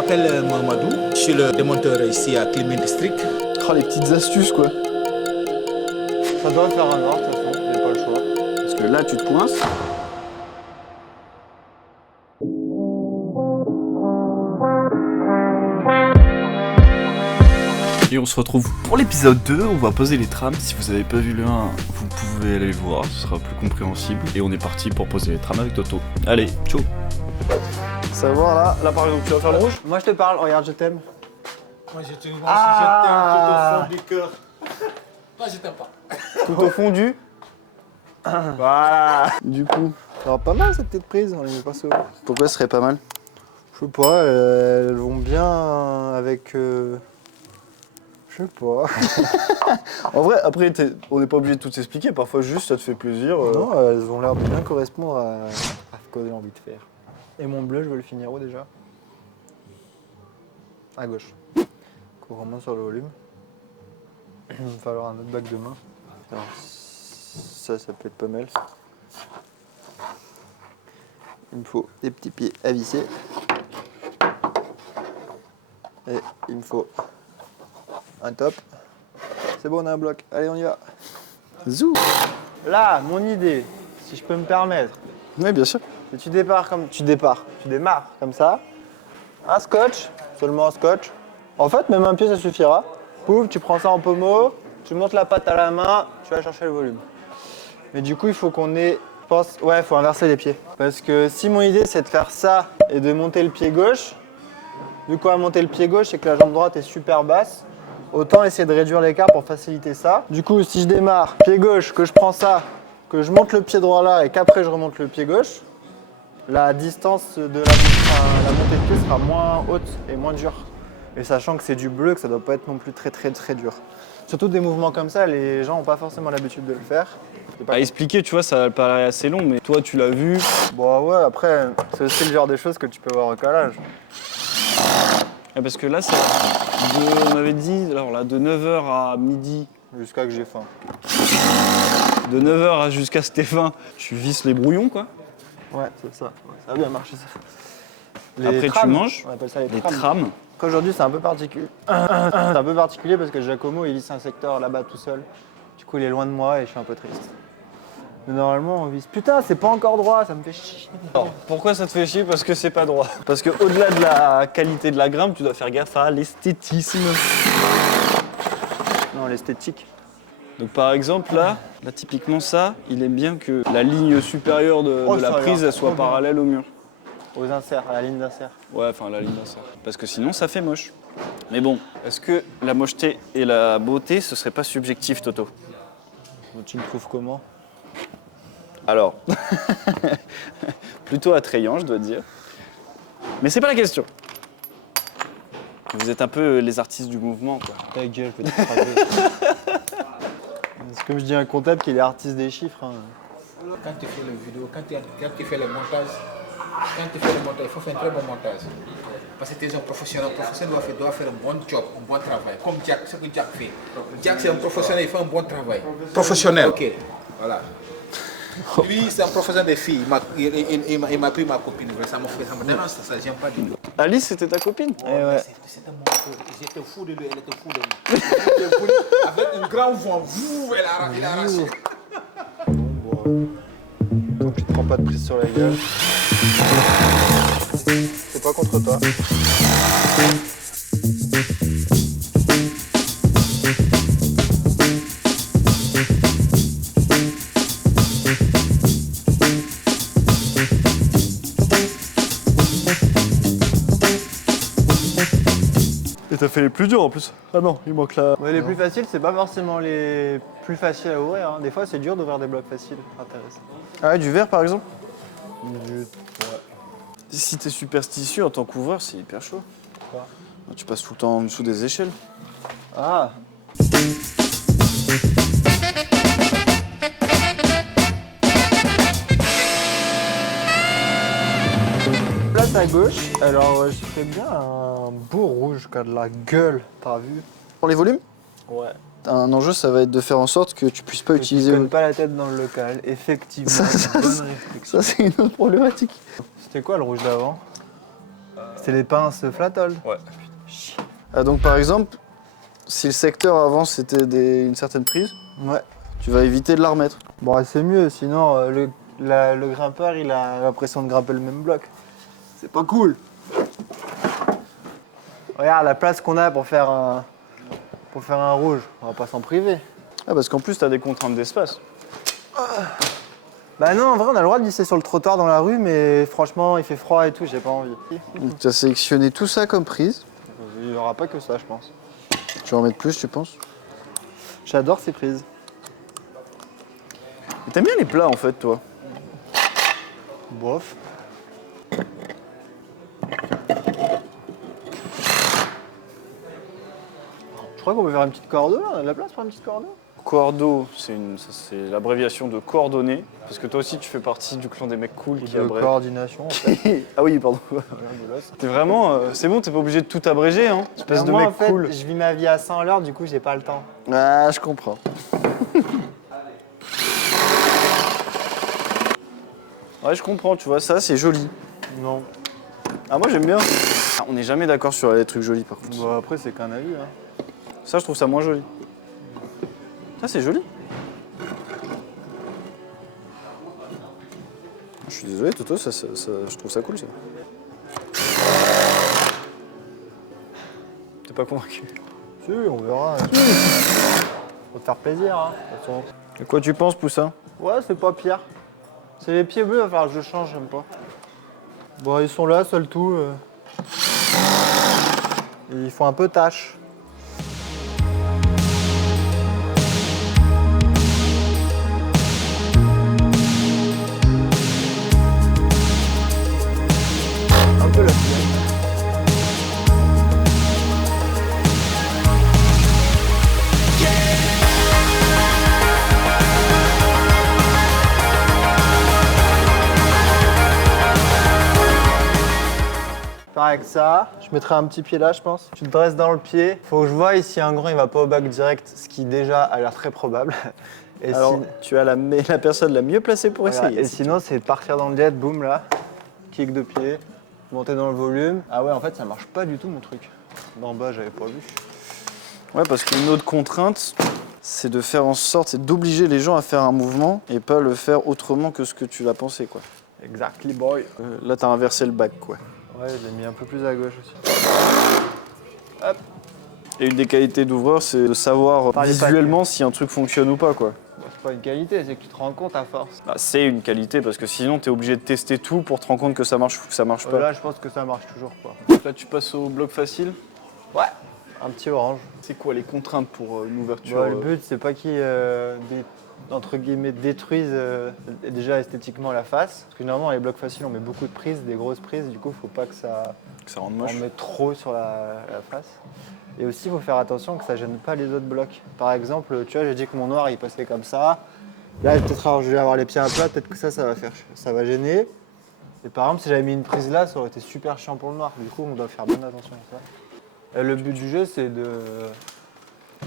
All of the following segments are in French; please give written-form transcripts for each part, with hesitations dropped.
Je m'appelle Mamadou, je suis le démonteur ici à Climate District. Oh, les petites astuces quoi. Ça doit faire un ordre de toute façon, j'ai pas le choix. Parce que là tu te coinces. Et on se retrouve pour l'épisode 2, on va poser les trames. Si vous avez pas vu le 1, vous pouvez aller le voir, ce sera plus compréhensible. Et on est parti pour poser les trames avec Toto. Allez, ciao. Savoir là par exemple tu vas faire le rouge. Moi je te parle, regarde, je t'aime. Moi je te tout Ah. au fond du cœur. Moi je t'aime pas. Tout au fond du. Voilà. Du coup, Alors pas mal cette petite prise, on les met pas souvent. pourquoi ce serait pas mal? Je sais pas, elles vont bien avec. Je sais pas. En vrai, après on n'est pas obligé de tout s'expliquer, parfois juste ça te fait plaisir. Non, elles ont l'air de bien correspondre à ce que j'ai envie de faire. Et mon bleu, je veux le finir où déjà? À gauche. Couramment sur le volume. Il va me falloir un autre bac de main. Alors, ça peut être pas mal. Il me faut des petits pieds à visser. Et il me faut un top. C'est bon, on a un bloc. Allez, on y va. Zou. Là, mon idée, si je peux me permettre, Oui, bien sûr. c'est tu démarres comme ça. Un scotch, seulement un scotch. En fait, même un pied, ça suffira. Pouf, tu prends ça en pommeau, tu montes la patte à la main, tu vas chercher le volume. Mais du coup, il faut qu'on ait, je pense, ouais, il faut inverser les pieds. Parce que si mon idée, c'est de faire ça et de monter le pied gauche, vu qu'on va monter le pied gauche et que la jambe droite est super basse, autant essayer de réduire l'écart pour faciliter ça. Du coup, si je démarre pied gauche, que je prends ça, que je monte le pied droit là et qu'après je remonte le pied gauche, la distance de la montée de pied sera moins haute et moins dure. Et sachant que c'est du bleu, que ça doit pas être non plus très dur. Surtout des mouvements comme ça, les gens n'ont pas forcément l'habitude de le faire. C'est pas À expliquer, tu vois, ça paraît assez long, mais toi tu l'as vu. Bon ouais, après, c'est aussi le genre de choses que tu peux voir au calage. Parce que là, on avait dit, alors là, de 9h à midi, Jusqu'à que j'ai faim. de 9h jusqu'à ce que t'aies faim, tu visses les brouillons, quoi. Ouais, c'est ça. Ouais, ça a bien marché ça. Après, tu manges. On appelle ça les Les trames. trames. Aujourd'hui, c'est un peu particulier. C'est un peu particulier parce que Giacomo, il visse un secteur là-bas tout seul. Du coup, il est loin de moi et je suis un peu triste. Mais normalement, on vise. Putain, c'est pas encore droit, ça me fait chier. Alors, pourquoi ça te fait chier? Parce que c'est pas droit. Parce que au-delà de la qualité de la grimpe, tu dois faire gaffe à l'esthétisme. Non, l'esthétique. Donc par exemple, là, typiquement ça, il aime bien que la ligne supérieure de Oh, la ça a prise, l'air elle soit trop bien. parallèle au mur. Aux inserts, à la ligne d'insert. Ouais, enfin la ligne d'insert. Parce que sinon, ça fait moche. Mais bon, est-ce que la mocheté et la beauté, ce serait pas subjectif, Toto? Donc, tu me trouves comment? Alors, plutôt attrayant, je dois dire. Mais c'est pas la question. Vous êtes un peu les artistes du mouvement, quoi. Ta gueule, petit frappé. C'est comme je dis à un comptable qui est artiste des chiffres. Hein. Quand tu fais les vidéos, quand tu fais le montage, il faut faire un très bon montage. Parce que tu es un professionnel. Un professionnel doit faire un bon job, un bon travail. Comme Jack, ce que Jack fait. Jack, c'est un professionnel, il fait un bon travail. Professionnel. Ok, voilà. Lui, c'est un professionnel des filles. Il m'a pris ma copine. Ça me dérange, ça j'aime pas du tout. Alice, c'était ta copine? Eh ouais. C'était mon feu. J'étais fou de lui, elle était fou de moi. J'étais fou de- Avec un grand vent, il a arraché. Donc tu te prends pas de prise sur la gueule. C'est pas contre toi. Et t'as fait les plus durs en plus. Ah non, il manque la. Ouais, les plus faciles, c'est pas forcément les plus faciles à ouvrir. Hein. Des fois, c'est dur d'ouvrir des blocs faciles. Intéressant. Ah ouais, du verre par exemple. Du- Si t'es superstitieux en tant qu'ouvreur, c'est hyper chaud. Pourquoi? Tu passes tout le temps en dessous des échelles. Ah. Place à gauche. Alors, je ferais bien un beau rouge qui a de la gueule. T'as vu? Pour les volumes, Ouais. un enjeu ça va être de faire en sorte que tu puisses pas Tu utiliser. ne pas la tête dans le local. Effectivement. Ça, bonne réflexion. Ça c'est une autre problématique. C'était quoi le rouge d'avant? C'est les pinces Flatol. Ouais. Ah, donc par exemple, si le secteur avant c'était une certaine prise, Ouais. tu vas éviter de la remettre. Bon, c'est mieux, sinon le grimpeur il a l'impression de grimper le même bloc. C'est pas cool. Regarde la place qu'on a pour faire un rouge, on va pas s'en priver. Ah, parce qu'en plus, tu as des contraintes d'espace. Bah non, en vrai on a le droit de glisser sur le trottoir dans la rue, mais franchement il fait froid et tout, j'ai pas envie. Donc tu as sélectionné tout ça comme prise. Il y aura pas que ça je pense. Tu vas en mettre plus, tu penses? J'adore ces prises. Et t'aimes bien les plats en fait, toi? Bof. Je crois qu'on peut faire une petite cordeau là, on a de la place pour une petite cordeau? Cordeau, c'est l'abréviation de coordonnées. Parce que toi aussi, tu fais partie du clan des mecs cool qui De abrègent. coordination en fait. Ah oui, pardon. T'es vraiment. C'est bon, t'es pas obligé de tout abréger, hein. Espèce de Moi mec en fait, cool. je vis ma vie à 100 à l'heure, du coup j'ai pas le temps. Ah, je comprends. Ouais, je comprends, tu vois, ça c'est joli. Non. Ah, moi j'aime bien. Ah, on n'est jamais d'accord sur les trucs jolis par contre. Bah, après c'est qu'un avis. Hein. Ça, je trouve ça moins joli. Ça, c'est joli. Je suis désolé, Toto, je trouve ça cool ça. T'es pas convaincu. Si, on verra. Faut te faire plaisir. Hein. De toute façon. Et quoi tu penses, Poussin? Ouais, c'est pas pire. C'est les pieds bleus, il va falloir que je change, j'aime pas. Bon, ils sont là, seul tout. Et ils font un peu tâche. Un peu la flemme. Pareil avec ça, je mettrai un petit pied là, je pense. Tu te dresses dans le pied. Faut que je voie si un grand il va pas au bac direct, ce qui déjà a l'air très probable. Et, Alors, tu as la personne la mieux placée pour voilà. essayer. Et sinon, c'est de partir dans le jet, boum là, kick de pied, monter dans le volume. Ah ouais, en fait, ça marche pas du tout mon truc. D'en bas, j'avais pas vu. Ouais, parce qu'une autre contrainte, c'est de faire en sorte, c'est d'obliger les gens à faire un mouvement et pas le faire autrement que ce que tu l'as pensé, quoi. Exactly boy. Là, t'as inversé le bac, quoi. Ouais, je l'ai mis un peu plus à gauche aussi. Et une des qualités d'ouvreur, c'est de savoir Par les visuellement si un truc fonctionne ou pas, quoi. Bon, c'est pas une qualité, c'est que tu te rends compte à force. Bah, c'est une qualité parce que sinon, t'es obligé de tester tout pour te rendre compte que ça marche ou que ça marche pas. Là, je pense que ça marche toujours pas. Là, tu passes au bloc facile. Ouais. Un petit orange. C'est quoi les contraintes pour une ouverture Bah, le but, c'est pas qu'ils entre guillemets détruisent déjà esthétiquement la face. Parce que généralement, les blocs faciles, on met beaucoup de prises, des grosses prises. Du coup, faut pas que ça que ça rende en moche. mette trop sur la face. Et aussi, il faut faire attention que ça gêne pas les autres blocs. Par exemple, tu vois, j'ai dit que mon noir, il passait comme ça. Là, peut-être, je vais avoir les pieds à plat, peut-être que ça va gêner. Et par exemple, si j'avais mis une prise là, ça aurait été super chiant pour le noir. Du coup, on doit faire bien attention à ça. Et le but du jeu, c'est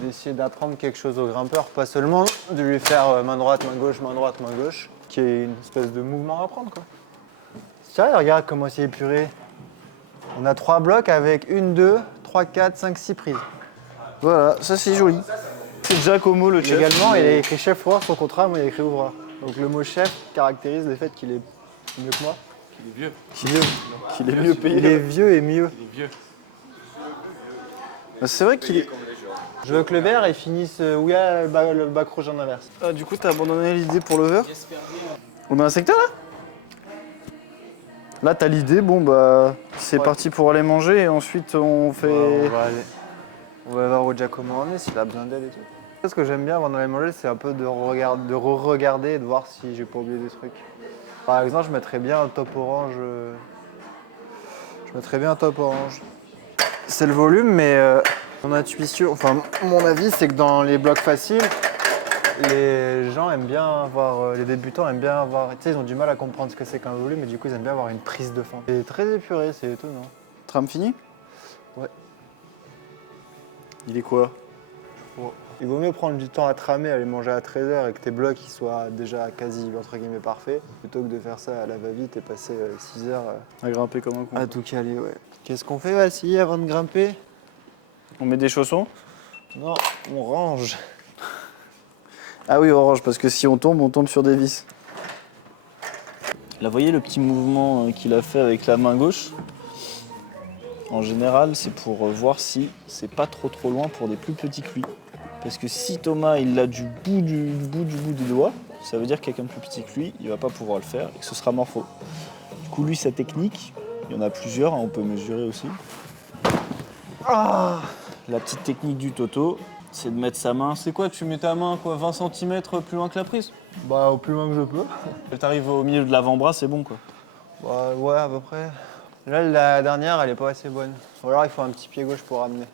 d'essayer d'apprendre quelque chose au grimpeur, pas seulement de lui faire main droite, main gauche, main droite, main gauche, qui est une espèce de mouvement à apprendre, quoi. Tiens, regarde comment c'est épuré. On a 3 blocs avec 1, 2, 3, 4, 5, 6 prises. Voilà, ça c'est joli. C'est Giacomo le chef. Également, il a écrit chef ouvreur sur son contrat, moi il a écrit ouvreur. Donc le mot chef caractérise le fait qu'il est mieux que moi. Il est vieux. Qu'il est mieux payé. Il est vieux et mieux. Il est vieux. Bah, c'est vrai qu'il est... Je veux que le vert il finisse où il y a le bac rouge en inverse. Ah, du coup, t'as abandonné l'idée pour le vert? On met un secteur là? Là, t'as l'idée, bon bah, c'est Ouais. parti pour aller manger et ensuite on fait... Ouais, on va voir où Giacomo en est, s'il a besoin d'aide et tout. Ce que j'aime bien avant d'aller manger, c'est un peu de re-regarder et de voir si j'ai pas oublié des trucs. Par exemple, je mettrais bien un top orange. C'est le volume, mais mon intuition, enfin mon avis, c'est que dans les blocs faciles, les gens aiment bien avoir, les débutants aiment bien avoir, tu sais, ils ont du mal à comprendre ce que c'est qu'un volume, mais du coup, ils aiment bien avoir une prise de fond. C'est très épuré, c'est étonnant. Trame fini? Ouais. Il est quoi? Oh, Il vaut mieux prendre du temps à tramer, aller manger à 13h et que tes blocs ils soient déjà quasi entre guillemets parfaits, plutôt que de faire ça à la va-vite et passer 6 heures À grimper comme un con. à tout caler, ouais. Qu'est-ce qu'on fait, Vasily, avant de grimper? On met des chaussons? Non, on range. Ah oui, orange, parce que si on tombe sur des vis. Là, vous voyez le petit mouvement qu'il a fait avec la main gauche? En général, c'est pour voir si c'est pas trop loin pour des plus petits que lui. Parce que si Thomas il l'a du bout des doigts, ça veut dire que quelqu'un de plus petit que lui, il va pas pouvoir le faire et que ce sera morpho. Du coup, lui, sa technique, il y en a plusieurs, hein, on peut mesurer aussi. Ah, La petite technique du Toto, c'est de mettre sa main. C'est quoi? Tu mets ta main quoi, 20 cm plus loin que la prise? bah, au plus loin que je peux. T'arrives au milieu de l'avant-bras, c'est bon quoi. Bah, ouais, à peu près. Là, la dernière, elle est pas assez bonne. Ou alors, il faut un petit pied gauche pour ramener.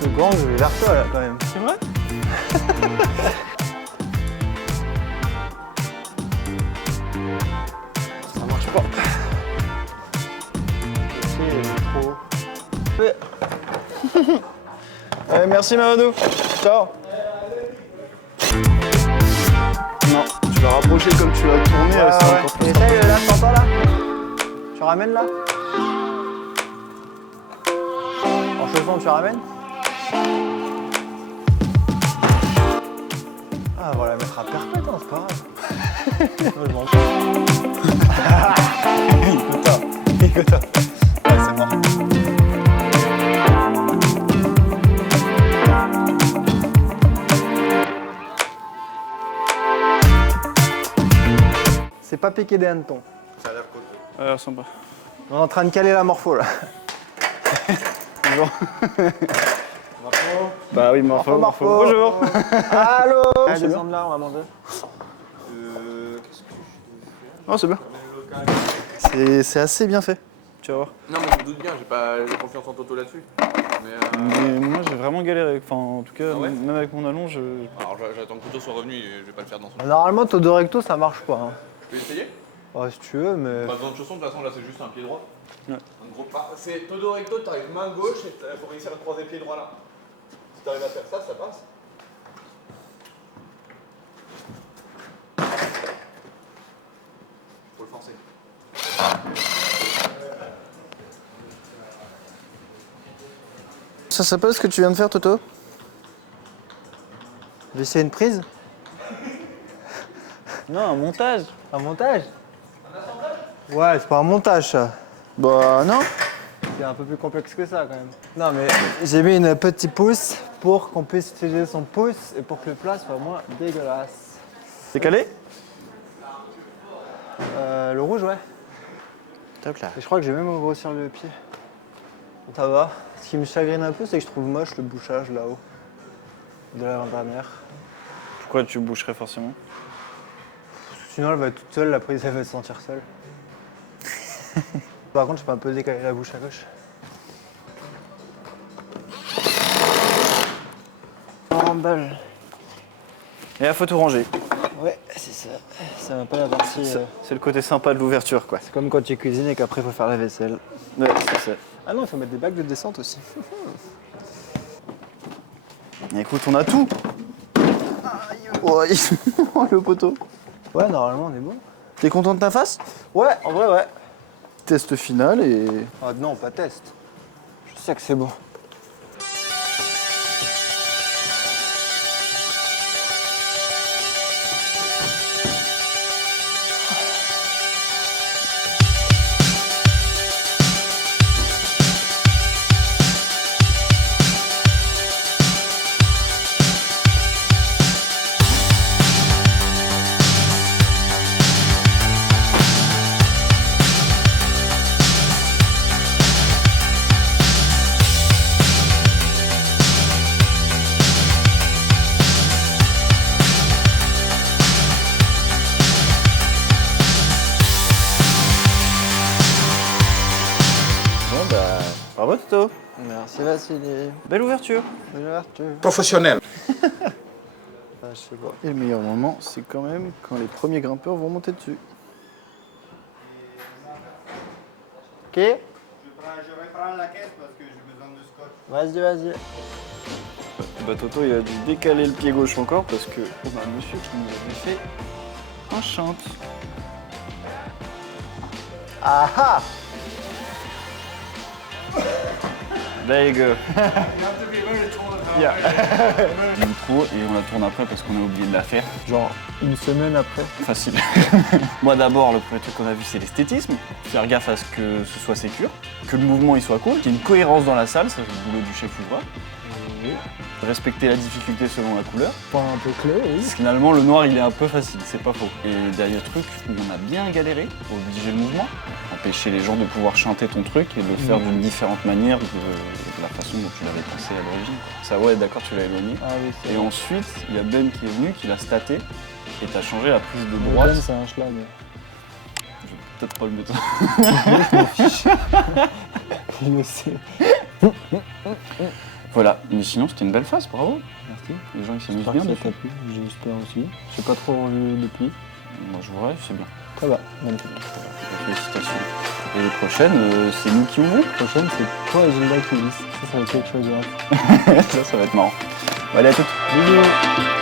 Te grand, je vais vers toi là quand même. C'est vrai? Ça marche pas. Le pied est trop. Ouais, merci Mamadou. Ciao. Non, tu l'as rapproché comme tu l'as tourné, c'est encore plus simple. Essaye là, t'entends là? Tu ramènes là? En chaussant, tu ramènes? Ah, on va la mettre à perpète, hein, c'est pas grave. Moi, je m'en fous. Écoute-toi. Ouais, c'est mort. C'est pas piqué des hannetons. Ouais, sympa. On est en train de caler la morpho là. Bonjour. Bah oui, morpho. Morpho. Bonjour. Allô. c'est bien. Descendre là, on va manger. Oh, c'est bien. C'est assez bien fait. Tu vas voir. Non, mais je me doute bien, j'ai confiance en Toto là-dessus. Mais Mais moi, j'ai vraiment galéré. Enfin, en tout cas, Ah ouais même avec mon allonge. alors j'attends que Toto soit revenu et je vais pas le faire dans son. Normalement, Todo Recto ça marche pas. Hein. Je peux essayer? Ouais, si tu veux, mais. Pas besoin de chaussons, de toute façon là c'est juste un pied droit. Ouais. Un gros pas. C'est Todo Recto, t'arrives main gauche et faut réussir à croiser pied droit là. Si t'arrives à faire ça, ça passe. Faut le forcer. Ça s'appelle ce que tu viens de faire, Toto? J'ai essayé une prise. Non, un montage. Un montage. Ouais, c'est pas un montage ça. Bah non. C'est un peu plus complexe que ça quand même. Non mais j'ai mis une petite pouce pour qu'on puisse utiliser son pouce et pour que le plat soit moins dégueulasse. C'est calé? Le rouge, ouais. Top là. Et je crois que j'ai même grossir le pied. Ça va. Ce qui me chagrine un peu, c'est que je trouve moche le bouchage là-haut. De l'avant-dernière. Pourquoi tu boucherais forcément? Sinon, elle va être toute seule, la prise, elle va se sentir seule. Par contre, je peux un peu décaler la bouche à gauche. Emballe. Et là, faut tout ranger. Ouais, c'est ça. C'est un peu la partie. C'est le côté sympa de l'ouverture, quoi. C'est comme quand tu cuisines et qu'après, il faut faire la vaisselle. Ouais, c'est ça. Ah non, il faut mettre des bacs de descente aussi. Écoute, on a tout. Oh, le poteau. Ouais, normalement, on est bon. T'es content de ta face? Ouais, en vrai, ouais. Test final et... Ah non, pas test. Je sais que c'est bon. Bravo Toto. Merci Vassili. Belle ouverture. Belle ouverture. Professionnel. Ah, je sais pas. Et le meilleur moment, c'est quand même quand les premiers grimpeurs vont monter dessus. Ok. Je vais prendre la caisse parce que j'ai besoin de scotch. Vas-y. Bah Toto il a dû décaler le pied gauche encore parce que on a un monsieur qui nous avait fait un chante. Ah ah. There you go. L'intro et on la tourne après parce qu'on a oublié de la faire. Genre une semaine après. Facile. Moi d'abord, le premier truc qu'on a vu c'est l'esthétisme. Faire gaffe à ce que ce soit sécure, que le mouvement il soit cool, qu'il y ait une cohérence dans la salle, ça c'est le boulot du chef ouvrier. Respecter la difficulté selon la couleur. Point un peu clé, oui. Finalement le noir il est un peu facile, c'est pas faux. Et dernier truc où on a bien galéré pour obliger le mouvement, empêcher les gens de pouvoir chanter ton truc et de le faire d'une différente manière de la façon dont tu l'avais pensé à l'origine. Ça ouais d'accord tu l'as éloigné. Ah oui, c'est Et vrai. ensuite, il y a Ben qui est venu, qui l'a staté, et t'as changé la prise de droite. Ben, c'est un schlag. Je vais peut-être pas le mettre. Il le sait. Voilà, mais sinon c'était une belle phase, bravo. Merci. Les gens ils s'amusent J'espère bien que ça dessus. t'a plu. J'espère aussi. J'ai pas trop revu depuis. Moi je vois, c'est bien. Ça va, magnifique. Félicitations. Et les prochaines, c'est nous qui ouvrons. La prochaine, c'est toi et Gilda qui glissent. Ça va être quelque chose de grave. Ça va être marrant. Bon, allez à toutes. Bisous.